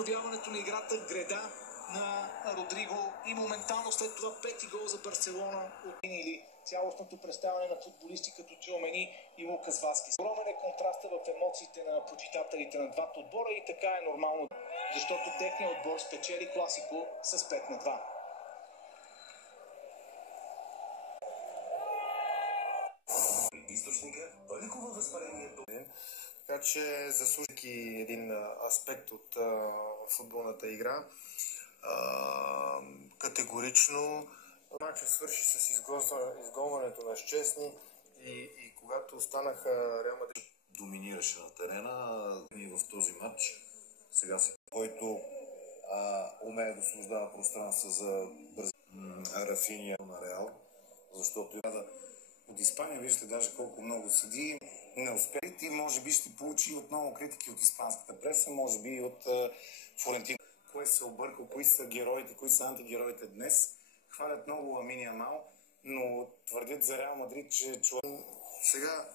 подновяването на играта, греда на Родриго и моментално след това пети гол за Барселона или цялостното представяне на футболисти като Чоумени и Лукас Васкес. Огромен е контраста в емоциите на почитателите на двата отбора и така е нормално, защото техният отбор спечели Класико с 5-2. Източника Пъликова възпалението. Така че заслужики един аспект от футболната игра. Категорично матчът свърши с изгонването на Щесни и когато останаха Реал Мадрид доминираше на терена и в този матч. Сега се, който умее да освобождава пространство за Рафиния на Реал, защото от Испания виждате даже колко много съдии не успели и може би ще получи отново критики от испанската преса, може би и от Флорентино. Кой се объркал, кои са героите, кои са антигероите днес. Хвалят много Ламин Ямал, но твърдят за Реал Мадрид, че човек... Сега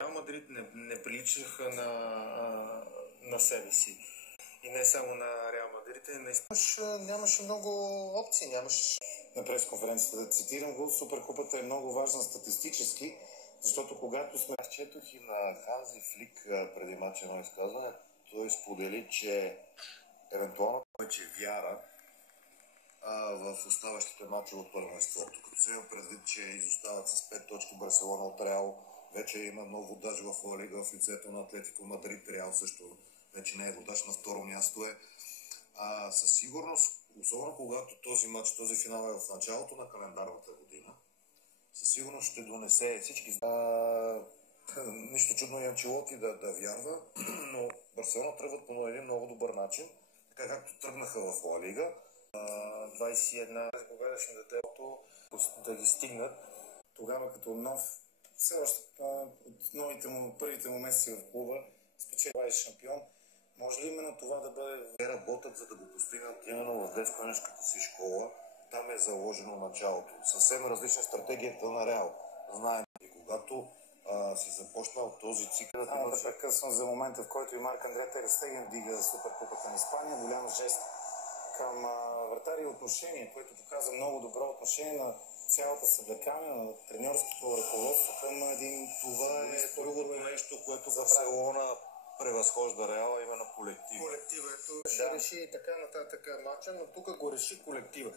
Реал Мадрид не приличаха на себе си. И не само на Реал Мадрид, нямаше много опции, нямаше... На пресконференцията да цитирам го, Суперкупата е много важна статистически, защото когато сме... Аз четох и на Ханзи Флик преди матча едно изказване. Той сподели, че евентуално повече вяра в оставащите матчи от първенството. Като се има предвид, че изостават с 5 точки Барселона от Реал, вече има нов водач в Ла Лига в лицето на Атлетико Мадрид. Реал също вече не е водач, на второ място е. Със сигурност, особено когато този матч, този финал е в началото на календарната година, със сигурност ще донесе всички... Нищо чудно и Анчелоти да вярва, но Барселона тръгват по един много добър начин, така както тръгнаха в Ла Лига. 21 разговедаше на детето да ги стигнат. Тогава като нов, все още от първите му месеци в клуба, спечели шампион. Може ли именно това да бъде... Те работят, за да го постигнат именно в детско-юношеската си школа. Там е заложено началото. Съвсем различна стратегията на Реал. Знаем, и когато си започнал този цикъл... Само да прекъсвам за момента, в който и Марк Андре Тер Стеген вдига Суперкупата на Испания. Голям жест към вратари и отношение, което показва много добро отношение на цялата съблекание, на треньорското ръководство към един... Това е другото нещо, което Барселона превъзхожда Реала, именно колектива. Колективето ще реши и така нататък матча, но тук го реши колектива.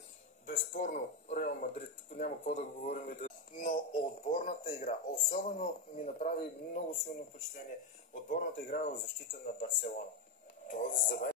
Безспорно Реал Мадрид, тук няма какво да говорим, но отборната игра, особено ми направи много силно впечатление, отборната игра в защита на Барселона. Това за мен